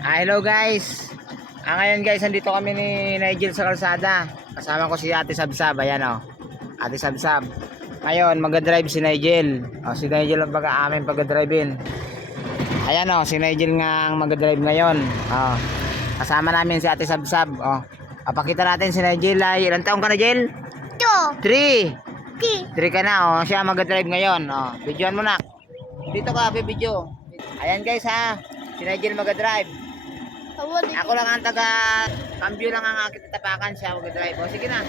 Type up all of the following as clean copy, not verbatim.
Hello guys. Ngayon guys, nandito kami ni Nigel sa kalsada. Kasama ko si Ate Sabsab. Ayan o. Ate Sabsab. Ngayon, mag-drive si Nigel. Si Nigel ang aming pag-drive-in. Ayan o, si Nigel nga ang mag-drive ngayon. Kasama namin si Ate Sabsab. Pakita natin si Nigel ay ilang taong ka na, Nigel? 2, 3 ka na. Siya mag-drive ngayon. Videoan mo na. Dito ka, video. Ayan guys ha. Si Nigel mag-drive. Ako lang ang taga-cambio lang ang aking tatapakan, siya mag-drive. Sige na.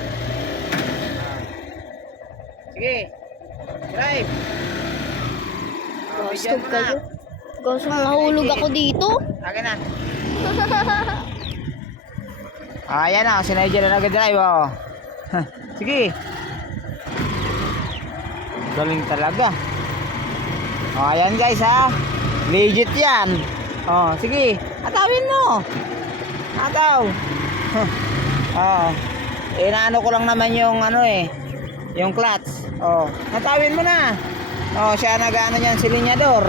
Sige. Drive. Videoan mo na. Gusto mo mahulog ako dito? Akin na. Ayan na, si Nigel na nag-drive. Sige. Galing talaga. Ayan guys ha. Legit yan. Sige. Atawin mo. Ataw. Inaano ko lang naman yung yung clutch. Natawin mo na. Siya nag-ano niyan, silinyador.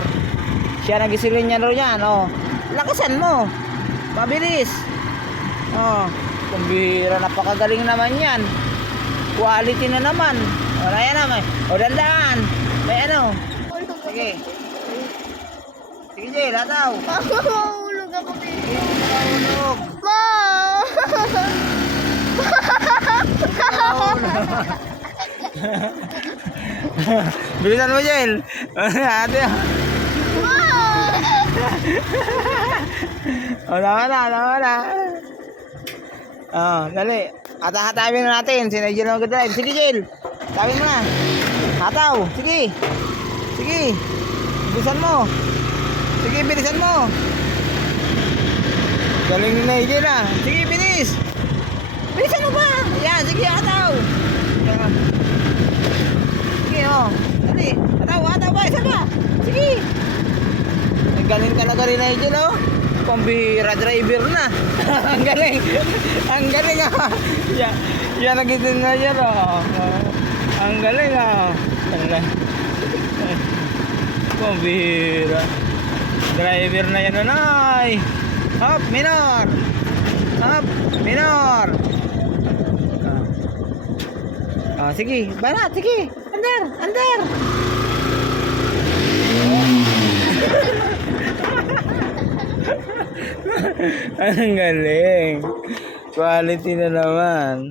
Siya nag-silinyador niyan. Lakasan mo. Mabilis. Kumbira, napakagaling naman yan. Quality na naman. Ayan naman. Dandaan. May ano. Sige. Sige, Jay, lataw. Mahulog ako dito. Mahulog. Bilisan mo, Jel. Ate. Tama na. Dali. Hatawin na natin. Si Nigel na mag-drive. Sige, Jel. Hatawin mo na. Hataw. Sige. Bilisan mo. Sige, bilisan mo. Galing ni Nigel na. Sige, bilis. Bilisan mo ba? Yan, sige, hataw. Sige, dali. Hataw ba? Isa ba? Sige. Galing talaga rin Nigel, Pambira driver na. Ang galing. Yan nagitin na yan, Ang galing, Pambira. Driver na yan, nanay. Hop, minor. Sige, banat, sige. Under. Ang galing. Quality na naman.